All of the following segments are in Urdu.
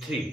3,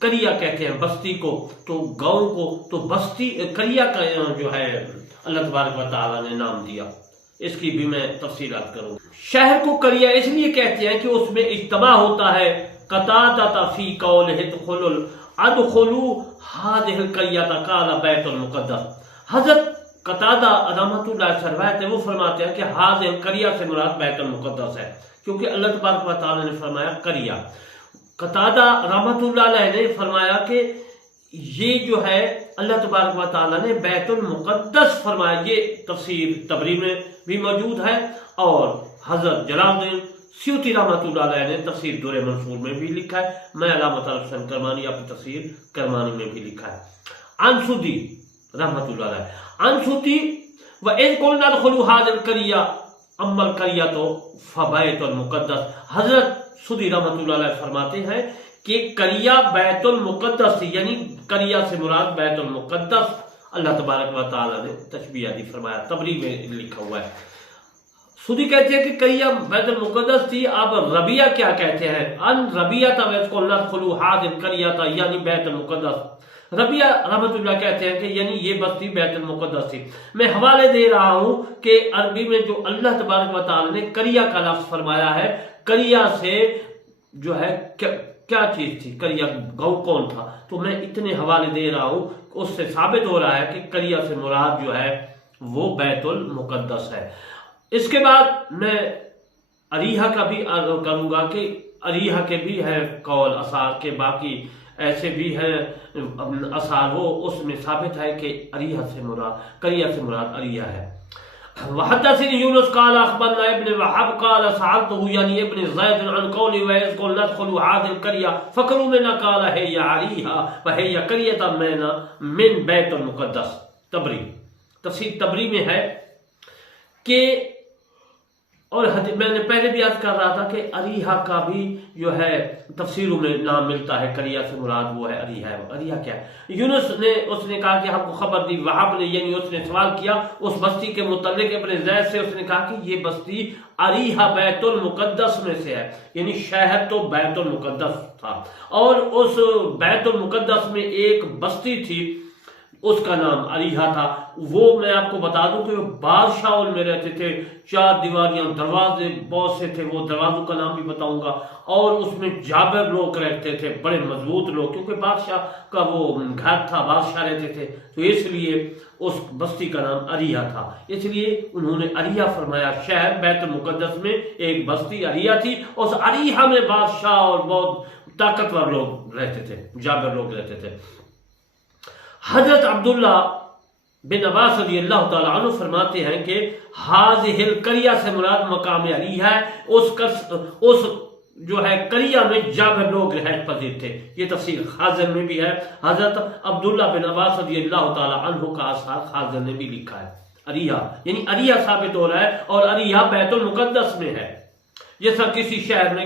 قریہ کہتے ہیں بستی کو، تو گاؤں کو، تو بستی قریہ کا جو ہے اللہ تبارک و تعالیٰ نے نام دیا۔ اس کی بھی میں تفصیلات کروں۔ شہر کو قریہ اس لیے کہتے ہیں کہ اس میں اجتماع ہوتا ہے۔ قتادہ فی قولہ ادخلوا هذه القریۃ قال بیت المقدس، حضرت قتادہ رحمۃ اللہ سے روایت ہے، وہ فرماتے ہیں کہ هذه القریہ سے مراد بیت المقدس ہے، کیونکہ اللہ تبارک و تعالیٰ نے فرمایا قریہ۔ قتادہ رحمۃ اللہ علیہ نے فرمایا کہ یہ جو ہے اللہ تبارک و تعالیٰ نے بیت المقدس فرمایا۔ یہ تفسیر تبری میں بھی موجود ہے، اور حضرت جلال الدین سیوطی رحمۃ اللہ علیہ نے تفسیر در منصور میں بھی لکھا ہے۔ میں علامہ طارق حسین کرمانی اپنی تفسیر کرمانی میں بھی لکھا ہے۔ انسودی رحمۃ اللہ علیہ انسودی وَإِذْ قُلْنَا ادْخُلُوا هَٰذِهِ الْقَرْيَةَ أَمَّا الْقَرْيَةُ فَبَيْتُ الْمُقَدَّسُ، حضرت سودی رحمۃ اللہ علیہ فرماتے ہیں کہ قریہ بیت المقدس تھی، یعنی قریہ سے مراد بیت المقدس اللہ تبارک و تعالیٰ نے تشبیہ دی فرمایا، تبری میں لکھا ہوا ہے۔ سودی کہتے ہیں کہ قریہ بیت المقدس تھی۔ اب ربیہ کیا کہتے ہیں؟ ان ربیہ وَإِذْ قُلْنَا ادْخُلُوا هَٰذِهِ الْقَرْيَةَ یعنی بیت المقدس۔ ربیہ رحمۃ اللہ کہتے ہیں کہ یعنی یہ بستی بیت المقدس تھی۔ میں حوالے دے رہا ہوں کہ عربی میں جو اللہ تبارک و تعالیٰ نے قریہ کا لفظ فرمایا ہے، قریہ سے جو ہے کیا چیز تھی، قریہ گاؤں کون تھا، تو میں اتنے حوالے دے رہا ہوں، اس سے ثابت ہو رہا ہے کہ قریہ سے مراد جو ہے وہ بیت المقدس ہے۔ اس کے بعد میں اریحہ کا بھی عرض کروں گا کہ اریحہ کے بھی ہے قول آثار کے، باقی ایسے بھی ہیں آثار، وہ اس میں ثابت ہے کہ اریحہ سے مراد قریہ سے مراد اریحہ ہے۔ وحدثني يونس قال اخبرنا ابن وهب قال سألته يعني ابن زيد عن قوله وإذ قلنا ادخلوا هذه القرية فكلوا منها قال هي عريها وهي قرية من بیت المقدس۔ تبری تفسیر تبری میں ہے کہ، اور میں نے پہلے بھی عرض کر رہا تھا کہ اریحہ کا بھی جو ہے تفسیروں میں نام ملتا ہے، قریہ سے مراد وہ ہے اریحہ۔ اریحہ کیا ہے؟ یونس نے اس نے کہا کہ ہم کو خبر دی، وہاب نے یعنی اس نے سوال کیا اس بستی کے متعلق اپنے زید سے، اس نے کہا کہ یہ بستی اریحہ بیت المقدس میں سے ہے، یعنی شہر تو بیت المقدس تھا، اور اس بیت المقدس میں ایک بستی تھی، اس کا نام اریحہ تھا۔ وہ میں آپ کو بتا دوں کہ وہ بادشاہوں میں رہتے تھے، 4 دیواریاں، دروازے بہت سے تھے، وہ دروازوں کا نام بھی بتاؤں گا، اور اس میں جابر لوگ رہتے تھے، بڑے مضبوط لوگ، کیونکہ بادشاہ کا وہ گھر تھا، بادشاہ رہتے تھے، تو اس لیے اس بستی کا نام اریحہ تھا، اس لیے انہوں نے اریحہ فرمایا۔ شہر بیت المقدس میں ایک بستی اریحہ تھی، اس اریحہ میں بادشاہ اور بہت طاقتور لوگ رہتے تھے، جابر لوگ رہتے تھے۔ حضرت عبداللہ بن عباس رضی اللہ تعالیٰ عنہ فرماتے ہیں کہ ہذہ القریہ سے مراد مقام اریحہ ہے، اس جو ہے قریہ میں جابر لوگ رہائش پذیر تھے۔ یہ تفسیر خازن میں بھی ہے، حضرت عبداللہ بن عباس رضی اللہ تعالیٰ عنہ کا آثار خازن نے بھی لکھا ہے۔ اریحہ یعنی اریحہ ثابت ہو رہا ہے، اور اریحہ بیت المقدس میں ہے، جیسا کسی شہر میں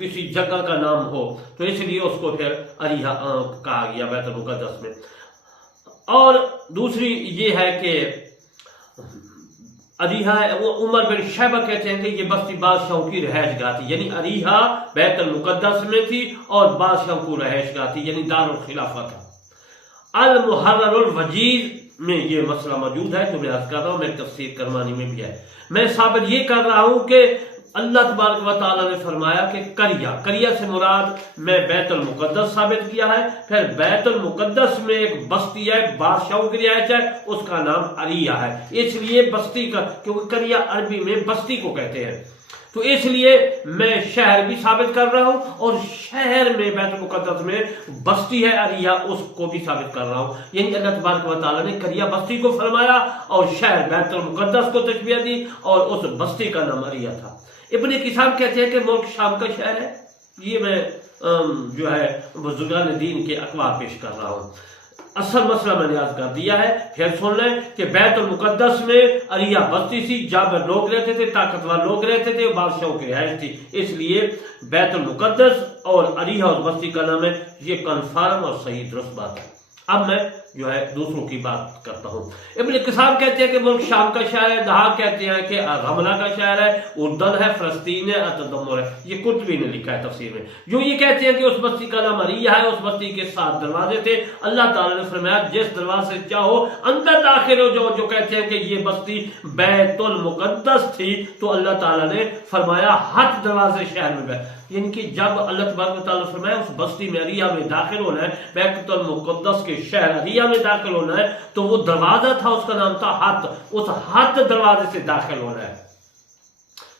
کسی جگہ کا نام ہو تو اس لیے اس کو پھر اریحہ کہا گیا بیت المقدس میں۔ اور دوسری یہ ہے کہ اریحہ وہ عمر بن شیبہ کہتے ہیں کہ یہ بستی بادشاہوں کی رہائش گاہ تھی، یعنی اریحہ بیت المقدس میں تھی اور بادشاہوں کو رہائش گاہ تھی، یعنی دار الخلافہ تھا۔ المحرر الوجیز میں یہ مسئلہ موجود ہے جو میں عرض کر رہا ہوں، میری تفسیر کرمانی میں بھی ہے۔ میں ثابت یہ کر رہا ہوں کہ اللہ تبارک و تعالیٰ نے فرمایا کہ قریہ سے مراد میں بیت المقدس ثابت کیا ہے، پھر بیت المقدس میں ایک بستی ہے، بادشاہوں کی رہائش ہے، اس کا نام اریحہ ہے، اس لیے بستی کا، کیونکہ قریہ عربی میں بستی کو کہتے ہیں، تو اس لیے میں شہر بھی ثابت کر رہا ہوں، اور شہر میں بیت المقدس میں بستی ہے اریحہ، اس کو بھی ثابت کر رہا ہوں، یعنی اللہ تبارک و تعالیٰ نے قریہ بستی کو فرمایا اور شہر بیت المقدس کو تشبیہ دی، اور اس بستی کا نام اریحہ تھا۔ ابن کثام کہتے ہیں کہ ملک شام کا شہر ہے، یہ میں جو ہے بزرگان دین کے اقوال پیش کر رہا ہوں۔ اصل مسئلہ میں نے عرض کر دیا ہے، پھر سن لیں کہ بیت المقدس میں اریحہ بستی تھی، جابر لوگ رہتے تھے، طاقتور لوگ رہتے تھے، بادشاہوں کی رہائش تھی، اس لیے بیت المقدس اور اریحہ اور بستی کا نام ہے، یہ کنفرم اور صحیح درست بات ہے۔ اب میں جو ہے دوسروں کی بات کرتا ہوں۔ ابن قسام کہتے ہیں کہ ملک شام کا شہر ہے، دہاق کہتے ہیں کہ رملہ کا شہر ہے، اردن ہے، فلسطین ہے، تدمر ہے۔ یہ قرطبی نے لکھا ہے تفسیر میں۔ جو یہ کہتے ہیں کہ اس بستی کا نام عریہ ہے، اس بستی کے 7 دروازے تھے، اللہ تعالیٰ نے فرمایا جس دروازے سے چاہو اندر داخل ہو جاؤ۔ جو کہتے ہیں کہ یہ بستی بیت المقدس تھی تو اللہ تعالیٰ نے فرمایا 7 دروازے شہر میں گئے، یعنی کہ جب اللہ تبارک و تعالیٰ نے فرمایا اس بستی میں عریہ میں داخل ہونا ہے، بیت المقدس کے شہر عریہ میں داخل ہونا ہے، تو وہ دروازہ تھا، اس کا نام تھا حت، اس حت دروازے سے داخل ہونا ہے۔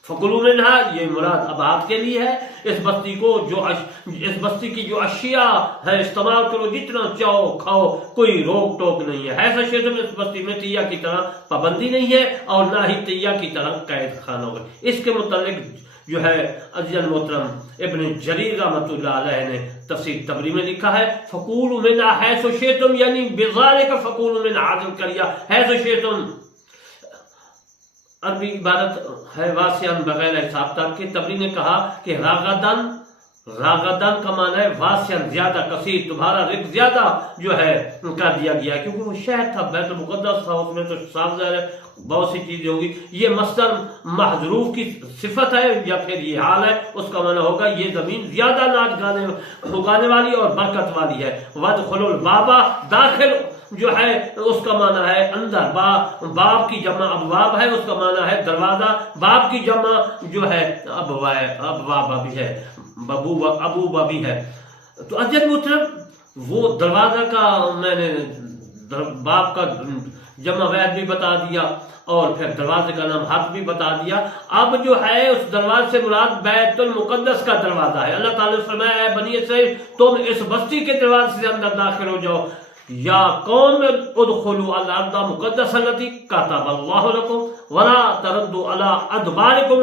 فکلوا منہا، یہ مراد اب آپ کے لیے ہے، اس بستی کو اس بستی کی جو اشیاء ہے استعمال کرو، جتنا چاہو کھاؤ، کوئی روک ٹوک نہیں ہے۔ ایسا شیطان میں اس بستی میں تیہ کی طرح پابندی نہیں ہے اور نہ ہی تیہ کی طرح قید خانہ ہوگا۔ اس کے متعلق جو ہے عزیز المحترم ابن جریر رحمۃ اللہ علیہ نے تفسیر تبری میں لکھا ہے فکولوا منہا حیث شئتم، یعنی بذالک فکولوا من هذه القرية حیث شئتم، عربی عبارت ہے واسعاً بغیر حساب تک کے۔ تبری نے کہا کہ راغدن کا معنی ہے واسعاً زیادہ، کثیر، تمہارا رزق زیادہ جو ہے کر دیا گیا، کیونکہ وہ شہر تھا، بیت المقدس تھا، اس میں تو صاف ظاہر ہے بہت سی چیزیں ہوگی۔ یہ مصدر محذوف کی صفت ہے یا پھر یہ حال ہے، اس کا معنی ہوگا یہ زمین زیادہ اناج اگانے والی اور برکت والی ہے۔ وادخلوا الباب، داخل جو ہے اس کا معنی ہے اندر، باب کی جمع ابواب ہے، اس کا معنی ہے دروازہ، باب کی جمع جو ہے ابواب بھی ہے، ابوبا بھی ہے۔ تو عزیز محترم وہ دروازہ کا میں نے باب کا جمع وید بھی بتا دیا اور پھر دروازے کا نام حت بھی بتا دیا۔ اب جو ہے اس دروازے سے مراد بیت المقدس کا دروازہ ہے۔ اللہ تعالیٰ نے فرمایا اے بنی اسرائیل تم اس بستی کے دروازے سے اندر داخل ہو جاؤ، یا قوم ادخلوا الارض المقدسۃ التي كتب الله لكم ولا تردوا على ادباركم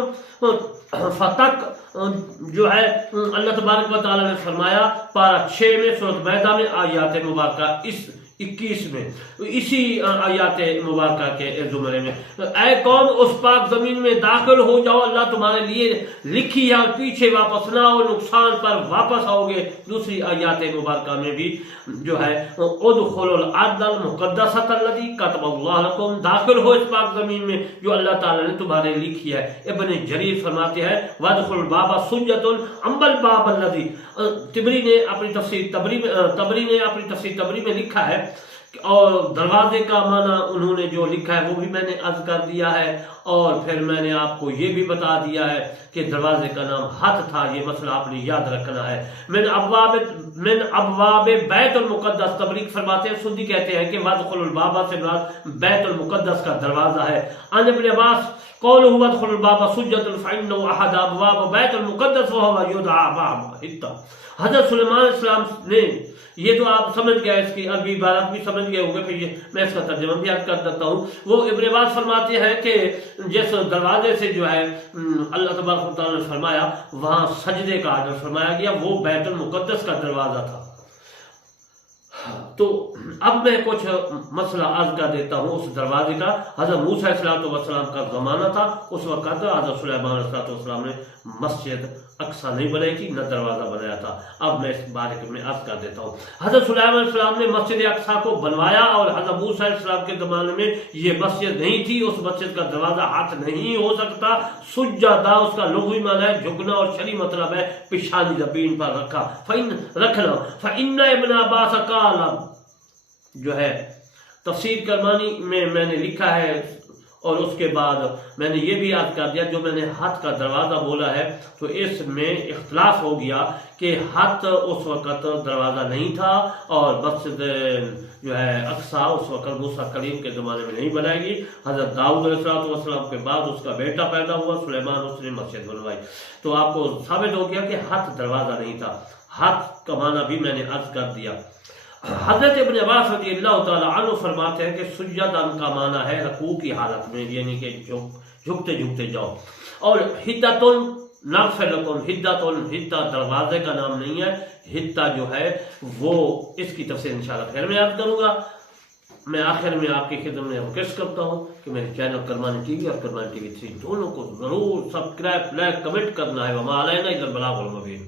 فتق، جو ہے اللہ تبارک و تعالیٰ نے فرمایا پارہ 6 میں سورۃ مائدہ میں آیات مبارکہ 21 میں، اسی آیات مبارکہ کے زمرے میں، اے قوم اس پاک زمین میں داخل ہو جاؤ، اللہ تمہارے لیے لکھی ہے، پیچھے واپس نہ ہو، نقصان پر واپس آؤ گے۔ دوسری آیات مبارکہ میں بھی جو ہے ادخلوا الارض المقدسۃ التي كتب الله لكم، داخل ہو اس پاک زمین میں جو اللہ تعالیٰ نے تمہارے لکھی ہے۔ ابن جریر فرماتے ہیں وادخلوا الباب سجۃ اما الباب الذي، تبری نے اپنی تفسیر تبری میں لکھا ہے، اور دروازے کا معنی انہوں نے جو لکھا ہے وہ بھی میں نے عرض کر دیا ہے، اور پھر میں نے آپ کو یہ بھی بتا دیا ہے کہ دروازے کا نام حت تھا۔ یہ مسئلہ آپ نے یاد رکھنا ہے۔ من ابواب بیت المقدس، تبریک فرماتے ہیں، سندی کہتے ہیں کہ وادخلوا الباب سے مراد بیت المقدس کا دروازہ ہے۔ عن ابن عباس قوله وادخلوا الباب سجۃ فإنه أحد أبواب بیت المقدس وهو يدعى باب حتہ۔ حضرت سلیمان علیہ السلام نے، یہ تو آپ سمجھ گئے، اس کی عربی عبارت بھی سمجھ گئے ہوں گے، پھر میں اس کا ترجمہ بھی یاد کر دیتا ہوں۔ وہ ابن عباس فرماتے ہیں کہ جس دروازے سے جو ہے اللہ تبارک و تعالیٰ نے فرمایا وہاں سجدے کا آرڈر فرمایا گیا، وہ بیت المقدس کا دروازہ تھا۔ تو اب میں کچھ مسئلہ عرض کر دیتا ہوں اس دروازے کا۔ حضرت موسیٰ علیہ السلام کا زمانہ تھا، اس وقت حضرت سلیمان علیہ السلام نے مسجد اقصیٰ نہیں بنائی تھی، نہ دروازہ بنایا تھا۔ اب میں اس بارے میں عرض کر دیتا ہوں۔ حضرت سلیمان علیہ السلام نے مسجد اقصیٰ کو بنوایا، اور حضرت موسیٰ علیہ السلام کے زمانے میں یہ مسجد نہیں تھی، اس مسجد کا دروازہ ہاتھ نہیں ہو سکتا۔ سجدہ اس کا لغوی معنی ہے جھکنا، اور شرعی مطلب ہے پیشانی زمین پر رکھنا۔ فإن ابن عباس قال، جو ہے تفسیر کرمانی میں میں نے لکھا ہے، اور اس کے بعد میں نے یہ بھی یاد کر دیا، جو میں نے ہاتھ کا دروازہ بولا ہے تو اس میں اختلاف ہو گیا کہ ہاتھ اس وقت دروازہ نہیں تھا، اور مسجد جو ہے اقصیٰ اس وقت موسیٰ کلیم کے زمانے میں نہیں بنائی گئی۔ حضرت داؤد علیہ السلام کے بعد اس کا بیٹا پیدا ہوا سلیمان، اس نے مسجد بنوائی۔ تو آپ کو ثابت ہو گیا کہ ہاتھ دروازہ نہیں تھا۔ ہاتھ کا معنی بھی میں نے عرض کر دیا۔ حضرت ابن عباس رضی اللہ تعالی عنہ فرماتے ہیں کہ سجدن کا معنی ہے رکوع کی حالت میں، یعنی کہ جھکتے جھکتے جاؤ۔ اور حدتن نغفر لکم، حدہ دروازے کا نام نہیں ہے، حدہ جو ہے وہ اس کی تفسیر انشاءاللہ خیر میں یاد کروں گا۔ میں آخر میں آپ کی خدمت میں ریکویسٹ کرتا ہوں کہ میرے چینل کرمانی ٹی وی اور کرمانی ٹی وی 3 دونوں کو ضرور سبسکرائب، لائک، کمنٹ کرنا ہے۔ وما علینا الا البلاغ المبین۔